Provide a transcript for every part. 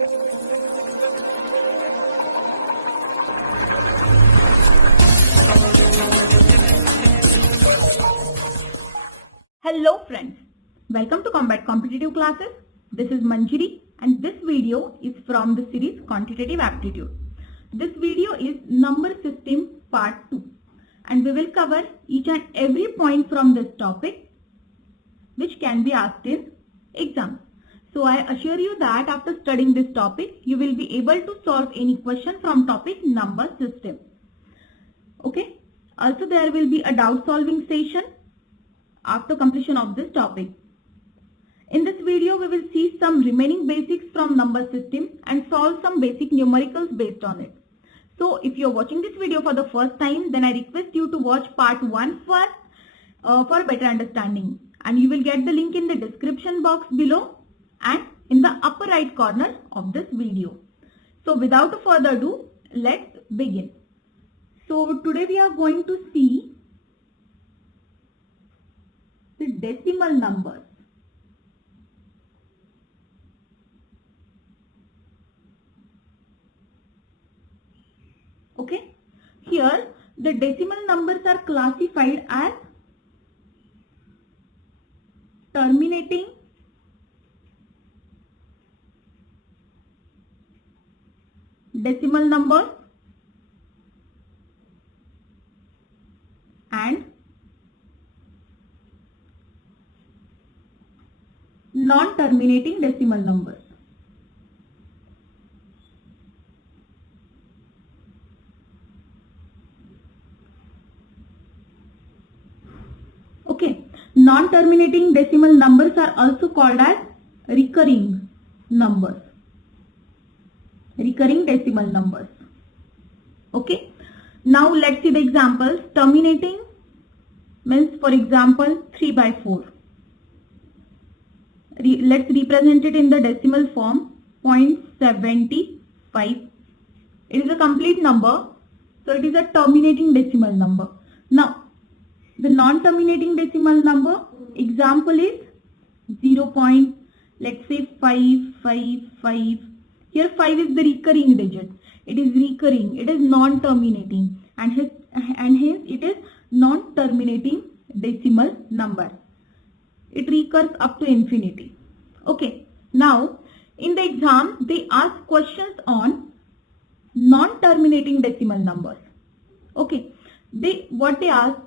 Hello friends, welcome to Combat Competitive Classes. This is Manjiri and this video is from the series Quantitative Aptitude. This video is number system part 2 and we will cover each and every point from this topic which can be asked in exams. So I assure you that after studying this topic you will be able to solve any question from topic number system. Okay. Also there will be a doubt solving session after completion of this topic. In this video, we will see some remaining basics from number system and solve some basic numericals based on it. So if you are watching this video for the first time, then I request you to watch part 1 first for better understanding. And you will get the link in the description box below and in the upper right corner of this video. So without further ado, let's begin. So today we are going to see the decimal numbers. Okay, here the decimal numbers are classified as terminating, decimal numbers and non-terminating decimal numbers. Okay, non-terminating decimal numbers are also called as recurring numbers. Recurring decimal numbers. Okay, now let's see the examples. Terminating means, for example, 3 by 4. Let's represent it in the decimal form 0.75. It is a complete number, so it is a terminating decimal number. Now, the non-terminating decimal number example is 0. Let's say 555. Here 5 is the recurring digit. It is recurring. It is non-terminating, and hence it is non-terminating decimal number. It recurs up to infinity. Okay. Now, in the exam, they ask questions on non-terminating decimal numbers. Okay. What they ask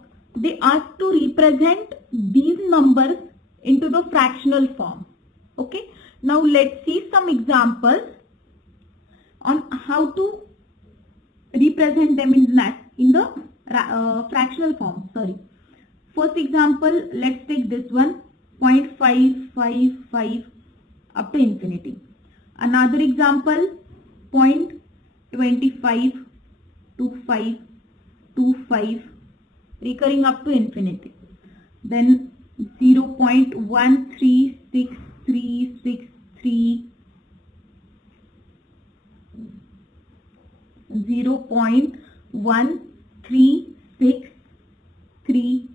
to represent these numbers into the fractional form. Okay. Now, let's see some examples on how to represent them in the fractional form. Sorry. First example, let's take this one. 0.555 up to infinity. Another example, 0.2525 recurring up to infinity. Then 0.13663, 0.13633.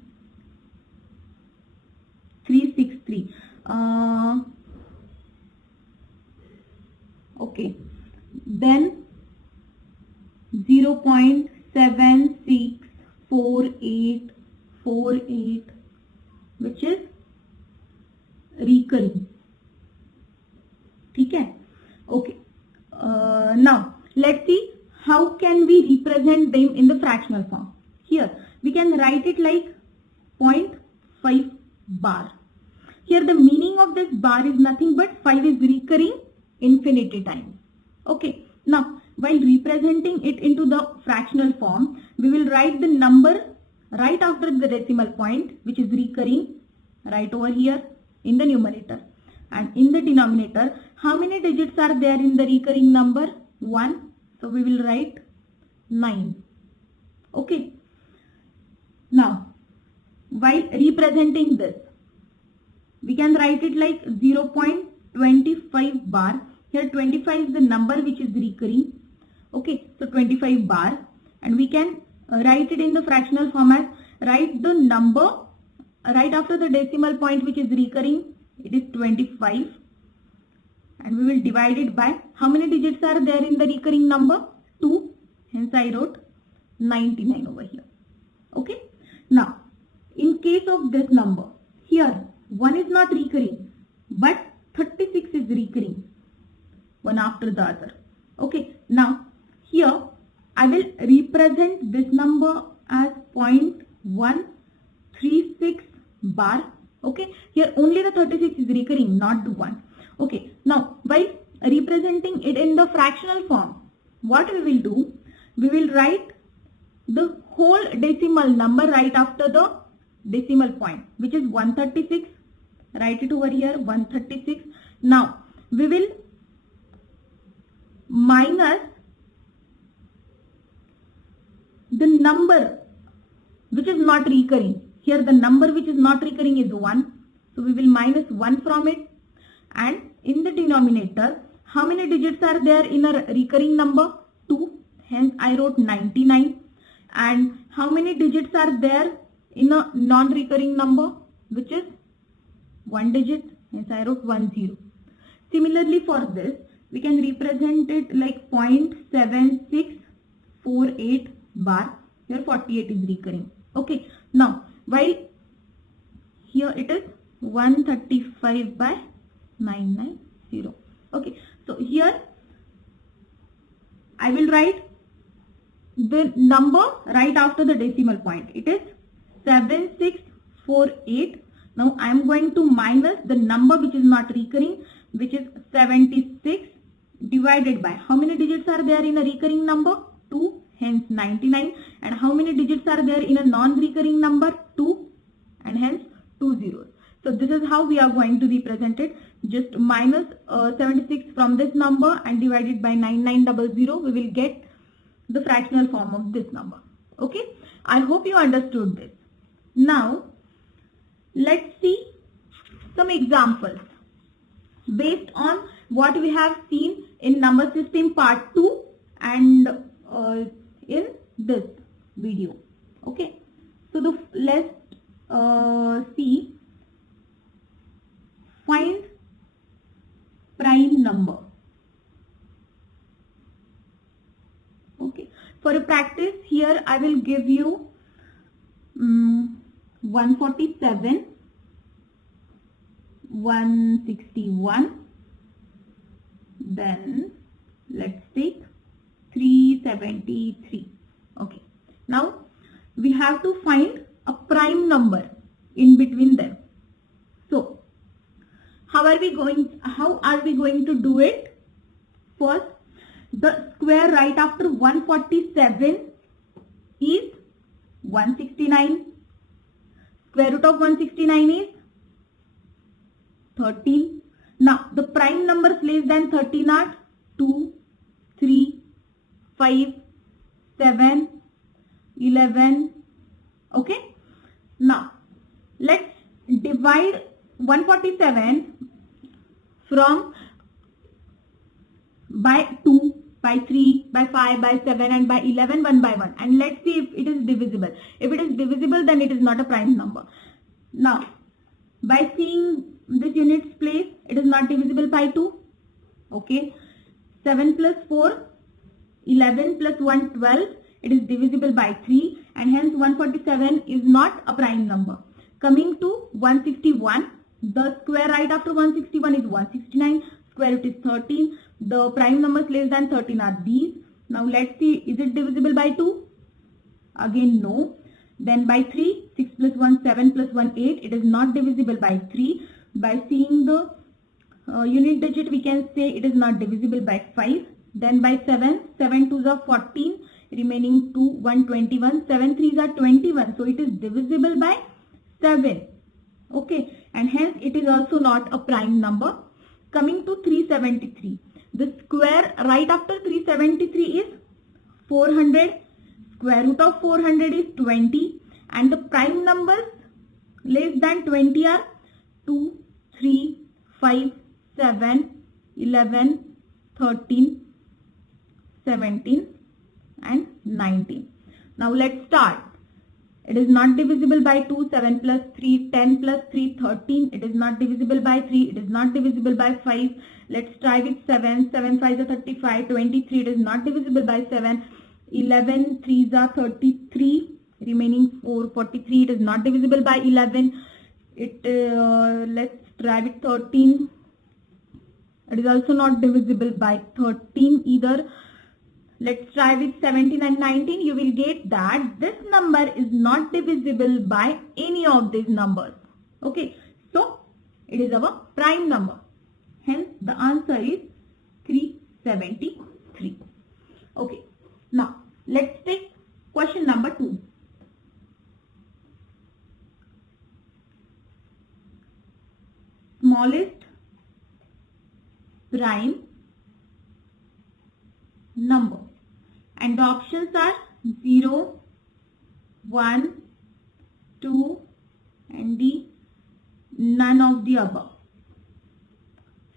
Okay, then 0.764848, which is recurring. Okay. Okay. Now let's see how can we represent them in the fractional form. Here we can write it like 0.5 bar. Here the meaning of this bar is nothing but 5 is recurring infinity times. Okay. Now while representing it into the fractional form, we will write the number right after the decimal point, which is recurring, right over here in the numerator. And in the denominator, how many digits are there in the recurring number? 1. So we will write 9. Okay. Now, while representing this, we can write it like 0.25 bar. Here 25 is the number which is recurring. Okay, so 25 bar, and we can write it in the fractional form as write the number right after the decimal point which is recurring. It is 25 and we will divide it by how many digits are there in the recurring number? 2. Hence I wrote 99 over here. Okay. Now, in case of this number, here 1 is not recurring, but 36 is recurring, one after the other. Okay. Now, here I will represent this number as 0.136 bar. Okay. Here only the 36 is recurring, not the 1. Okay. Now, by representing it in the fractional form, what we will do? We will write the whole decimal number right after the decimal point, which is 136. Write it over here, 136. Now, we will minus the number which is not recurring. Here the number which is not recurring is 1. So, we will minus 1 from it. And in the denominator, how many digits are there in a recurring number? 2. Hence, I wrote 99. And how many digits are there in a non-recurring number, which is 1 digit? Hence, I wrote 10. Similarly, for this, we can represent it like 0.7648 bar. Here 48 is recurring. Okay. Now, while here it is 135 by 990. Okay. So, here I will write the number right after the decimal point. It is 7648. Now I am going to minus the number which is not recurring, which is 76, divided by how many digits are there in a recurring number? 2, hence 99. And how many digits are there in a non-recurring number? 2, and hence 2 zeros. So this is how we are going to represent it. Just minus 76 from this number and divide it by 9900. We will get the fractional form of this number. Okay. I hope you understood this. Now, let's see some examples based on what we have seen in number system part 2 and in this video. Okay. So, let's see. Find prime number. Okay. For a practice, here I will give you 147, 161, then let's take 373. Okay. Now we have to find a prime number in between them. So how are we going to do it? First, the square right after 147 is 169. Square root of 169 is 13. Now, the prime numbers less than 13 are 2, 3, 5, 7, 11. Okay. Now, let's divide 147 from by 2, by 3, by 5, by 7 and by 11 one by one, and let's see if it is divisible. If it is divisible, then it is not a prime number. Now, by seeing this unit's place, it is not divisible by 2. Okay. 7 plus 4, 11 plus 1, 12. It is divisible by 3 and hence 147 is not a prime number. Coming to 161, the square right after 161 is 169. Square root is 13. The prime numbers less than 13 are these. Now let's see, is it divisible by 2? Again no. Then by 3, 6 plus 1, 7 plus 1, 8. It is not divisible by 3. By seeing the unit digit, we can say it is not divisible by 5. Then by 7, 7 2s are 14. Remaining 2, 1, 21. 7 3s are 21. So it is divisible by 7. Okay. And hence it is also not a prime number. Coming to 373. The square right after 373 is 400. Square root of 400 is 20. And the prime numbers less than 20 are 2, 3, 5, 7, 11, 13, 17 and 19. Now let's start. It is not divisible by 2. 7 plus 3, 10 plus 3, 13. It is not divisible by 3. It is not divisible by 5. Let's try with 7. 7 5 is 35. 23. It is not divisible by 7. 11 3 are 33. Remaining 4, 43. It is not divisible by 11. Let's try with 13. It is also not divisible by 13 either. Let's try with 17 and 19. You will get that this number is not divisible by any of these numbers. Okay, so it is our prime number. Hence, the answer is 373. Okay, now let's take question number 2. Smallest prime number, and the options are 0, 1, 2 and none of the above.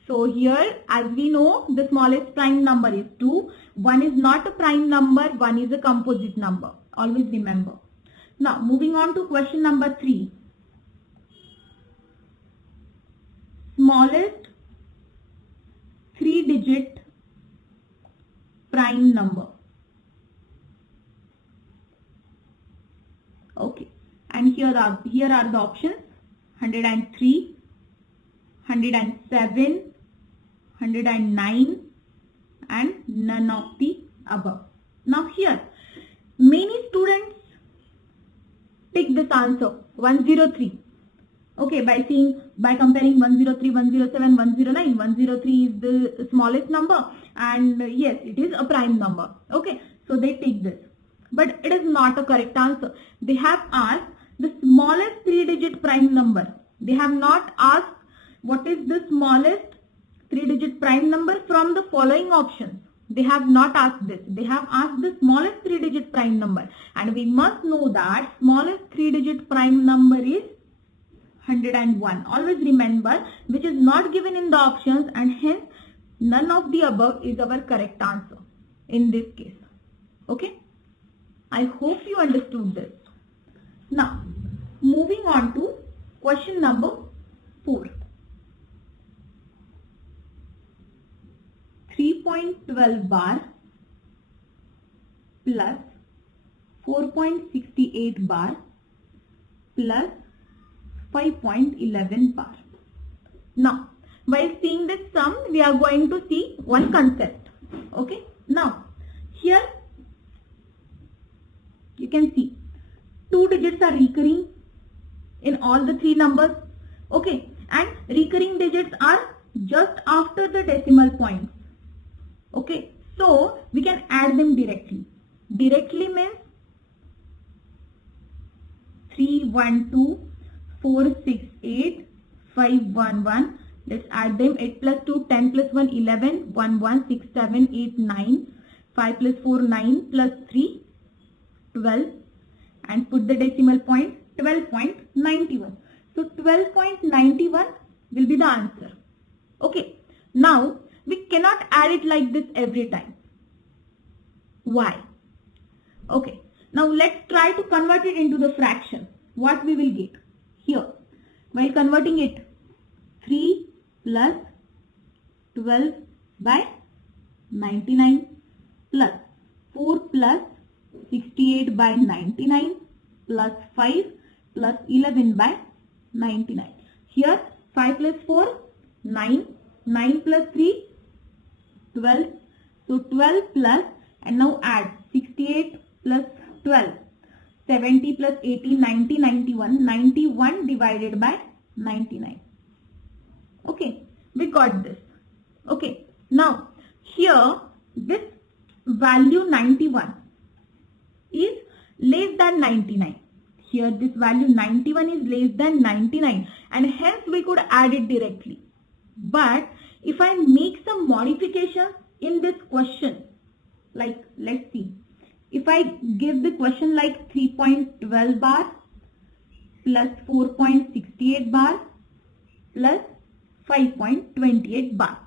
So here, as we know, the smallest prime number is 2. 1 is not a prime number, 1 is a composite number. Always remember. Now moving on to question number 3. Smallest 3-digit prime number. Okay, and here are the options: 103, 107, 109 and none of the above. Now here, many students pick this answer 103. Okay, by comparing 103, 107, 109, 103 is the smallest number, and yes, it is a prime number. Okay, so they take this, but it is not a correct answer. They have asked the smallest 3-digit prime number. They have not asked what is the smallest 3-digit prime number from the following options. They have not asked this. They have asked the smallest 3-digit prime number, and we must know that smallest 3-digit prime number is 101. Always remember, which is not given in the options, and hence none of the above is our correct answer in this case. Okay, I hope you understood this. Now moving on to question number 4. 3.12 bar plus 4.68 bar plus 5.11 bar. Now, while seeing this sum, we are going to see one concept. Okay. Now, here you can see 2 digits are recurring in all the 3 numbers. Okay. And recurring digits are just after the decimal points. Okay. So, we can add them directly. Directly means 312 468 511. Let's add them. 8 plus 2 10 plus 1 11 1 1 6 7 8 9 5 plus 4 9 plus 3 12 and put the decimal point 12.91. So 12.91 will be the answer. Okay. Now we cannot add it like this every time. Why? Okay. Now let's try to convert it into the fraction. What we will get? Here, while converting it, 3 plus 12 by 99 plus 4 plus 68 by 99 plus 5 plus 11 by 99. Here 5 plus 4, 9, 9 plus 3, 12. So 12 plus, and now add 68 plus 12. 70 plus 80, 90, 91, 91 divided by 99. Okay, we got this. Okay, now here this value 91 is less than 99. Here this value 91 is less than 99, and hence we could add it directly. But if I make some modifications in this question, like let's see. If I give the question like 3.12 bar plus 4.68 bar plus 5.28 bar.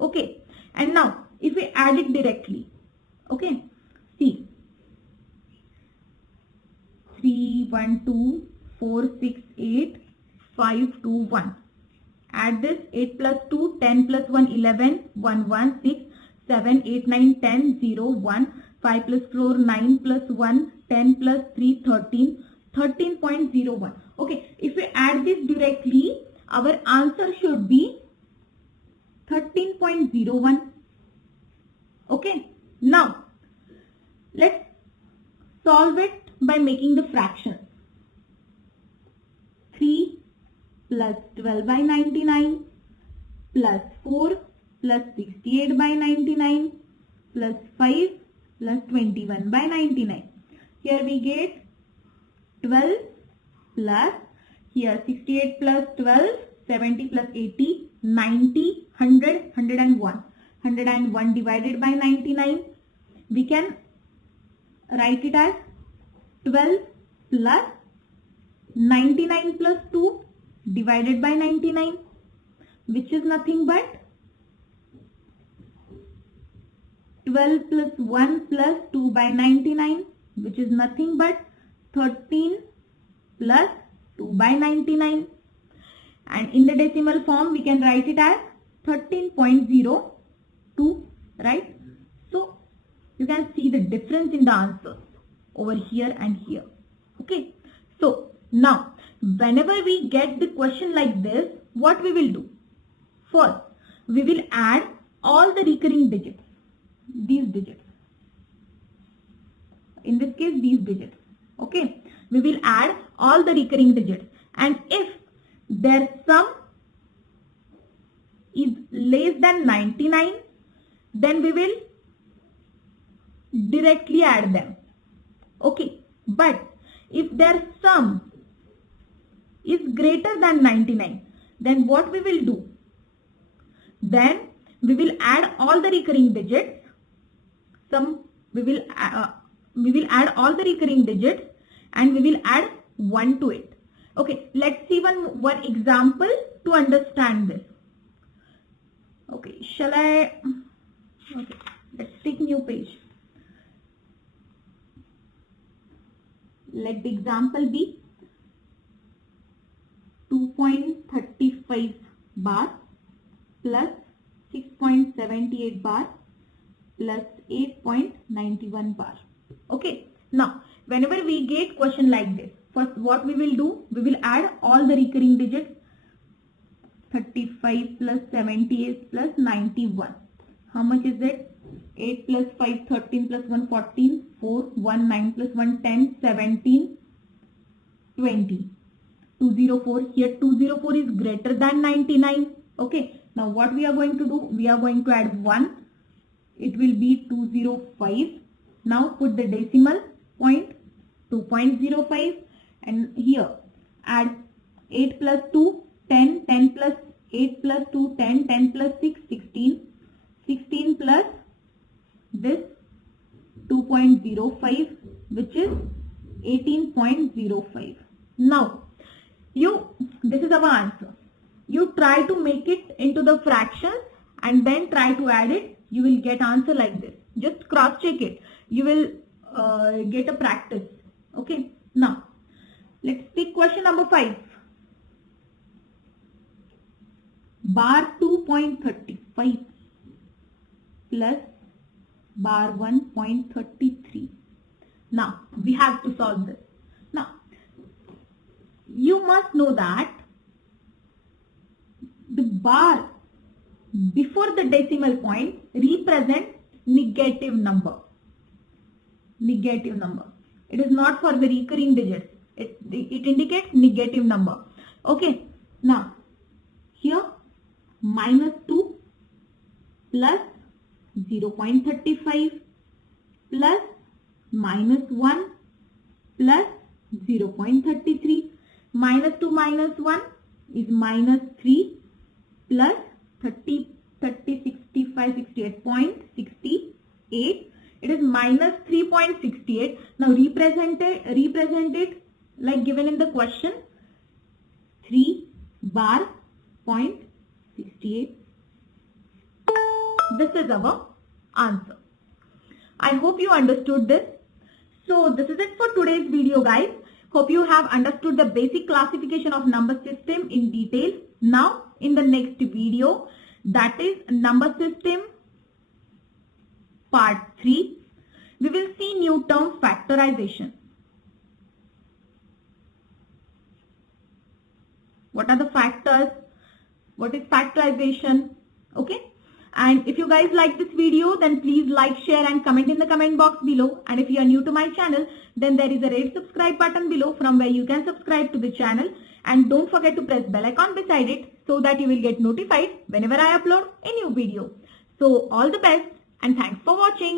Okay. And now if we add it directly. Okay. See. 3, 1, 2, 4, 6, 8, 5, 2, 1. Add this 8 plus 2, 10 plus 1, 11, 1, 1, 6, 7, 8, 9, 10, 0, 1, 5 plus 4, 9 plus 1, 10 plus 3, 13, 13.01. Okay, if we add this directly, our answer should be 13.01. Okay, now let's solve it by making the fractions. 3 plus 12 by 99 plus 4 plus 68 by 99 plus 5 plus 21 by 99. Here we get 12 plus here 68 plus 12, 70 plus 80, 90, 100, 101. 101 divided by 99. We can write it as 12 plus 99 plus 2 divided by 99, which is nothing but 12 plus 1 plus 2 by 99, which is nothing but 13 plus 2 by 99. And in the decimal form, we can write it as 13.02, right? So, you can see the difference in the answers over here and here. Okay. So, now, whenever we get the question like this, what we will do? First, we will add all the recurring digits. These digits. In this case, these digits. Okay. We will add all the recurring digits. And if their sum is less than 99, then we will directly add them. Okay. But if their sum is greater than 99, then what we will do? Then we will add all the recurring digits. We will add all the recurring digits and we will add 1 to it. Okay, let's see one example to understand this. Okay, okay, let's take new page. Let the example be 2.35 bar plus 6.78 bar plus 8.91 bar. Okay. Now, whenever we get question like this, first what we will do? We will add all the recurring digits. 35 plus 78 plus 91. How much is it? 8 plus 5, 13 plus 1, 14. 4, 1, 9 plus 1, 10, 17, 20. 204. Here 204 is greater than 99. Okay. Now what we are going to do? We are going to add 1. It will be 205. Now put the decimal point 2.05 and here add 8 plus 2, 10, 10 plus 8 plus 2, 10, 10 plus 6, 16, 16 plus this 2.05 which is 18.05. Now this is our answer. You try to make it into the fractions and then try to add it. You will get answer like this. Just cross check it. You will get a practice. Okay. Now, let's take question number 5. Bar 2.35 plus bar 1.33. Now, we have to solve this. Now, you must know that the bar before the decimal point represent negative number. Negative number. It is not for the recurring digits. It indicates negative number. Okay. Now, here minus 2 plus 0.35 plus minus 1 plus 0.33. Minus 2 minus 1 is minus 3 plus 30, 65, 68.68. It is minus 3.68. Now represent it like given in the question. 3 bar 0.68. This is our answer. I hope you understood this. So this is it for today's video, guys. Hope you have understood the basic classification of number system in detail. Now in the next video, that is number system part 3, we will see new term factorization. What are the factors? What is factorization? Okay. And if you guys like this video, then please like, share and comment in the comment box below. And if you are new to my channel, then there is a red subscribe button below from where you can subscribe to the channel. And don't forget to press bell icon beside it so that you will get notified whenever I upload a new video. So all the best and thanks for watching.